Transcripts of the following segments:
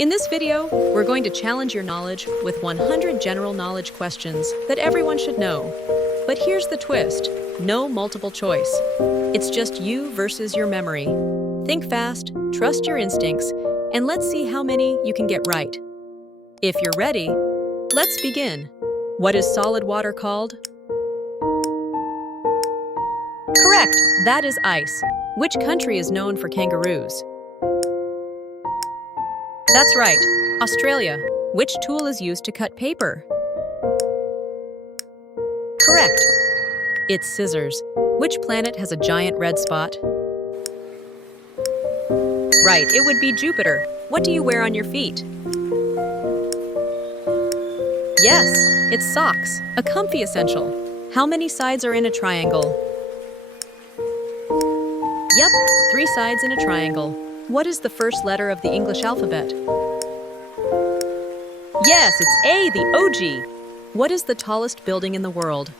In this video, we're going to challenge your knowledge with 100 general knowledge questions that everyone should know. But here's the twist: no multiple choice. It's just you versus your memory. Think fast, trust your instincts, and let's see how many you can get right. If you're ready, let's begin. What is solid water called? Correct, that is ice. Which country is known for kangaroos? That's right, Australia. Which tool is used to cut paper? Correct. It's scissors. Which planet has a giant red spot? Right, it would be Jupiter. What do you wear on your feet? Yes, it's socks, a comfy essential. How many sides are in a triangle? Yep, 3 sides in a triangle. What is the first letter of the English alphabet? Yes, it's A, the OG. What is the tallest building in the world?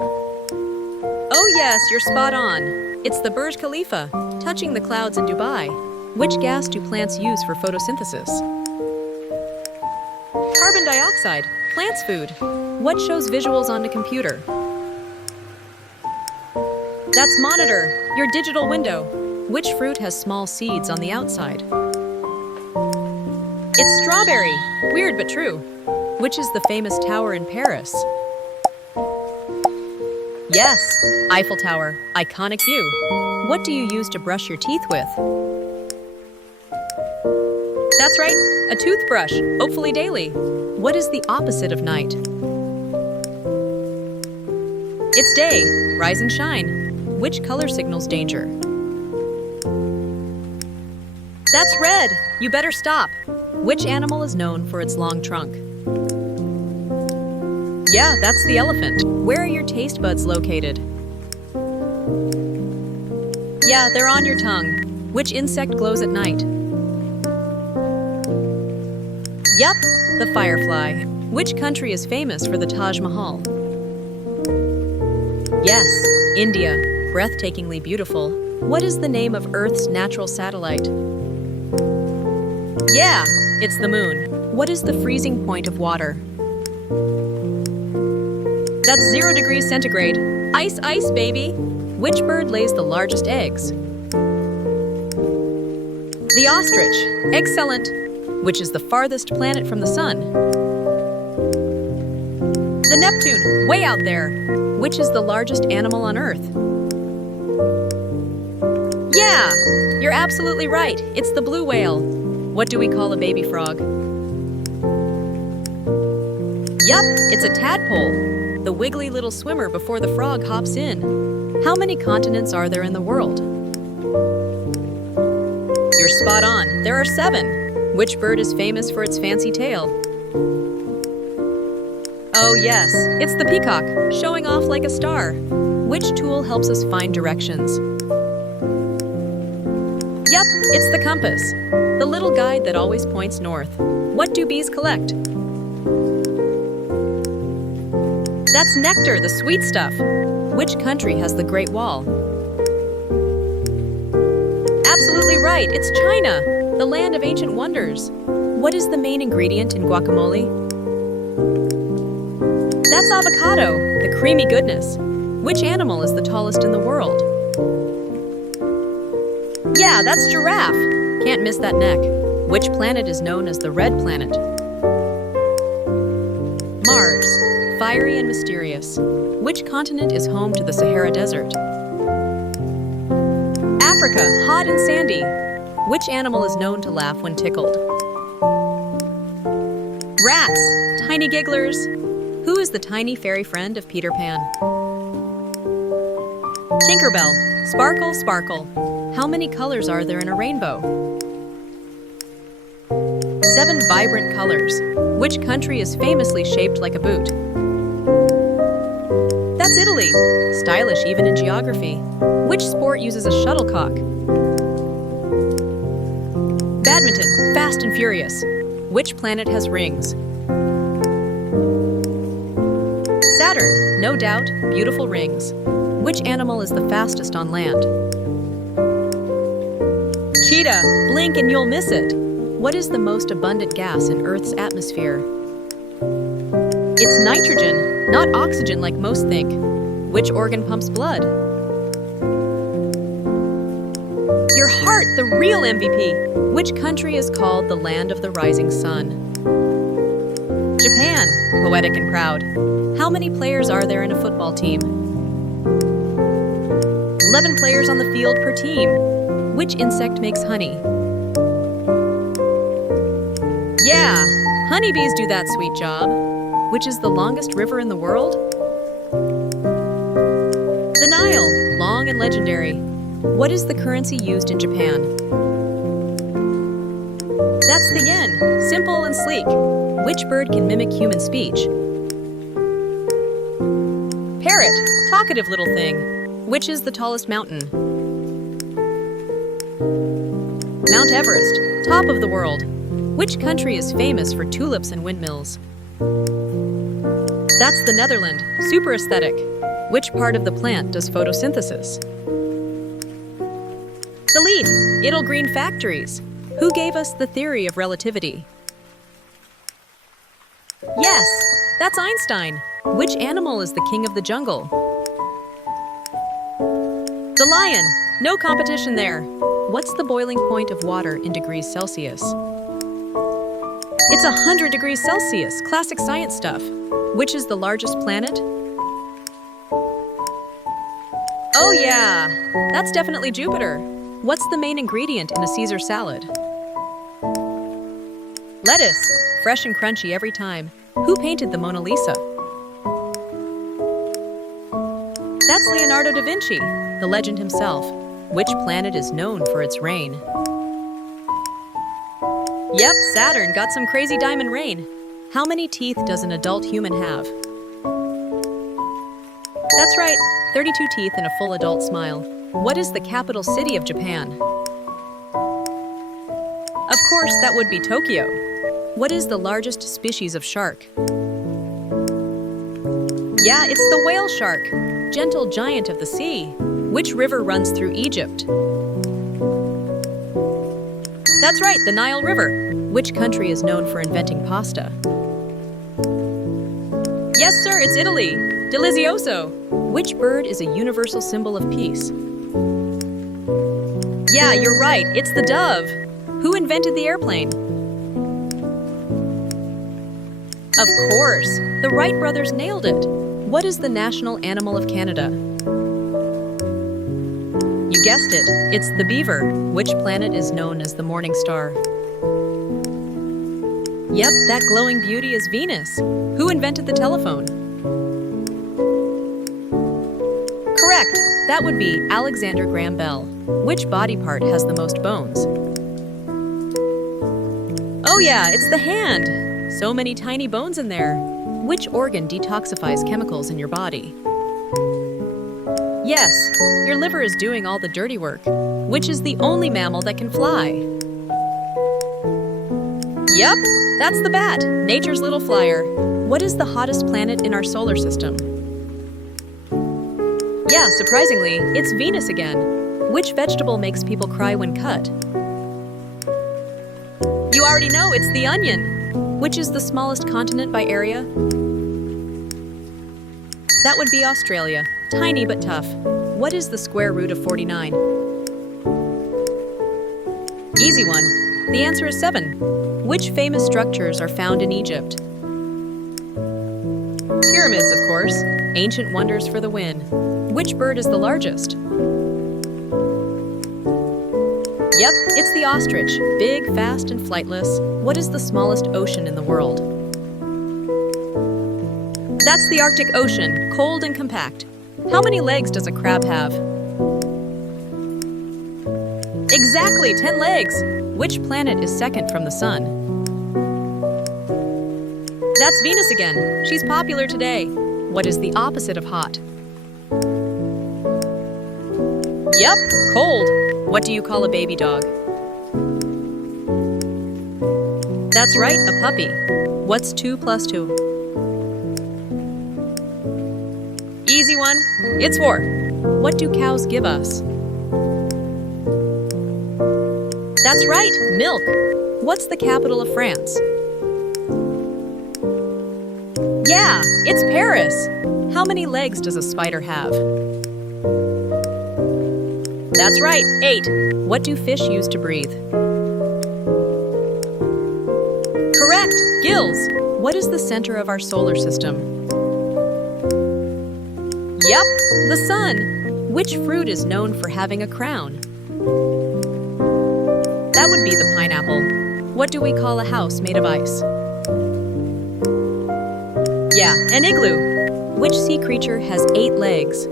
Oh yes, you're spot on. It's the Burj Khalifa, touching the clouds in Dubai. Which gas do plants use for photosynthesis? Carbon dioxide, plants' food. What shows visuals on a computer? That's monitor, your digital window. Which fruit has small seeds on the outside? It's strawberry. Weird but true. Which is the famous tower in Paris? Yes, Eiffel Tower. Iconic view. What do you use to brush your teeth with? That's right, a toothbrush, hopefully daily. What is the opposite of night? It's day. Rise and shine. Which color signals danger? That's red. You better stop. Which animal is known for its long trunk? Yeah, that's the elephant. Where are your taste buds located? Yeah, they're on your tongue. Which insect glows at night? Yup, the firefly. Which country is famous for the Taj Mahal? Yes, India. Breathtakingly beautiful. What is the name of Earth's natural satellite? Yeah, it's the moon. What is the freezing point of water? That's 0 degrees centigrade. Ice, ice, baby. Which bird lays the largest eggs? The ostrich. Excellent. Which is the farthest planet from the sun? The Neptune, way out there. Which is the largest animal on Earth? Yeah, you're absolutely right. It's the blue whale. What do we call a baby frog? Yup, it's a tadpole, the wiggly little swimmer before the frog hops in. How many continents are there in the world? You're spot on. There are 7. Which bird is famous for its fancy tail? Oh yes, it's the peacock, showing off like a star. Which tool helps us find directions? Yup, it's the compass, the little guide that always points north. What do bees collect? That's nectar, the sweet stuff. Which country has the Great Wall? Absolutely right, it's China, the land of ancient wonders. What is the main ingredient in guacamole? That's avocado, the creamy goodness. Which animal is the tallest in the world? Yeah, that's giraffe. Can't miss that neck. Which planet is known as the red planet? Mars, fiery and mysterious. Which continent is home to the Sahara Desert? Africa, hot and sandy. Which animal is known to laugh when tickled? Rats, tiny gigglers. Who is the tiny fairy friend of Peter Pan? Tinkerbell, sparkle, sparkle. How many colors are there in a rainbow? 7 vibrant colors. Which country is famously shaped like a boot? That's Italy, stylish even in geography. Which sport uses a shuttlecock? Badminton, fast and furious. Which planet has rings? Saturn, no doubt, beautiful rings. Which animal is the fastest on land? Cheetah, blink and you'll miss it. What is the most abundant gas in Earth's atmosphere? It's nitrogen, not oxygen like most think. Which organ pumps blood? Your heart, the real MVP. Which country is called the land of the rising sun? Japan, poetic and proud. How many players are there in a football team? 11 players on the field per team. Which insect makes honey? Yeah, honeybees do that sweet job. Which is the longest river in the world? The Nile, long and legendary. What is the currency used in Japan? That's the yen, simple and sleek. Which bird can mimic human speech? Parrot, talkative little thing. Which is the tallest mountain? Mount Everest, top of the world. Which country is famous for tulips and windmills? That's the Netherlands, super aesthetic. Which part of the plant does photosynthesis? The leaf, it'll green factories. Who gave us the theory of relativity? Yes, that's Einstein. Which animal is the king of the jungle? The lion, no competition there. What's the boiling point of water in degrees Celsius? It's 100 degrees Celsius, classic science stuff. Which is the largest planet? Oh yeah, that's definitely Jupiter. What's the main ingredient in a Caesar salad? Lettuce, fresh and crunchy every time. Who painted the Mona Lisa? That's Leonardo da Vinci, the legend himself. Which planet is known for its rain? Yep, Saturn got some crazy diamond rain. How many teeth does an adult human have? That's right, 32 teeth in a full adult smile. What is the capital city of Japan? Of course, that would be Tokyo. What is the largest species of shark? Yeah, it's the whale shark, gentle giant of the sea. Which river runs through Egypt? That's right, the Nile River. Which country is known for inventing pasta? Yes, sir, it's Italy. Delizioso. Which bird is a universal symbol of peace? Yeah, you're right, it's the dove. Who invented the airplane? Of course, the Wright brothers nailed it. What is the national animal of Canada? You guessed it, it's the beaver. Which planet is known as the morning star? Yep, that glowing beauty is Venus. Who invented the telephone? Correct, that would be Alexander Graham Bell. Which body part has the most bones? Oh yeah, it's the hand. So many tiny bones in there. Which organ detoxifies chemicals in your body? Yes, your liver is doing all the dirty work. Which is the only mammal that can fly? Yep, that's the bat, nature's little flyer. What is the hottest planet in our solar system? Yeah, surprisingly, it's Venus again. Which vegetable makes people cry when cut? You already know, it's the onion. Which is the smallest continent by area? That would be Australia. Tiny but tough. What is the square root of 49? Easy one. The answer is 7. Which famous structures are found in Egypt? Pyramids, of course. Ancient wonders for the win. Which bird is the largest? Yep, it's the ostrich. Big, fast, and flightless. What is the smallest ocean in the world? That's the Arctic Ocean, cold and compact. How many legs does a crab have? Exactly, 10 legs. Which planet is second from the sun? That's Venus again. She's popular today. What is the opposite of hot? Yep, cold. What do you call a baby dog? That's right, a puppy. What's 2 plus 2? Easy one. It's 4. What do cows give us? That's right, milk. What's the capital of France? Yeah, it's Paris. How many legs does a spider have? That's right, 8. What do fish use to breathe? Correct, gills. What is the center of our solar system? Yep, the sun. Which fruit is known for having a crown? That would be the pineapple. What do we call a house made of ice? Yeah, an igloo. Which sea creature has 8 legs?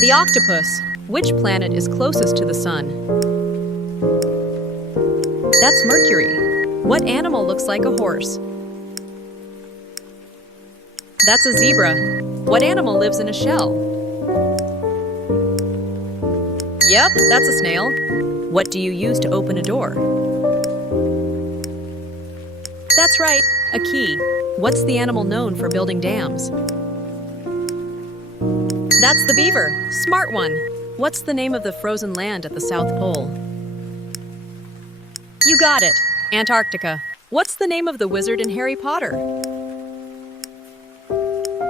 The octopus. Which planet is closest to the sun? That's Mercury. What animal looks like a horse? That's a zebra. What animal lives in a shell? Yep, that's a snail. What do you use to open a door? That's right, a key. What's the animal known for building dams? That's the beaver. Smart one. What's the name of the frozen land at the South Pole? You got it. Antarctica. What's the name of the wizard in Harry Potter?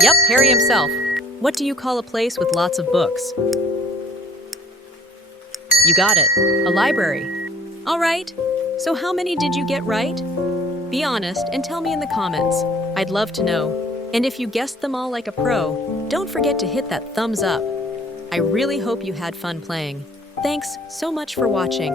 Yep, Harry himself. What do you call a place with lots of books? You got it. A library. All right. So how many did you get right? Be honest and tell me in the comments. I'd love to know. And if you guessed them all like a pro, don't forget to hit that thumbs up. I really hope you had fun playing. Thanks so much for watching.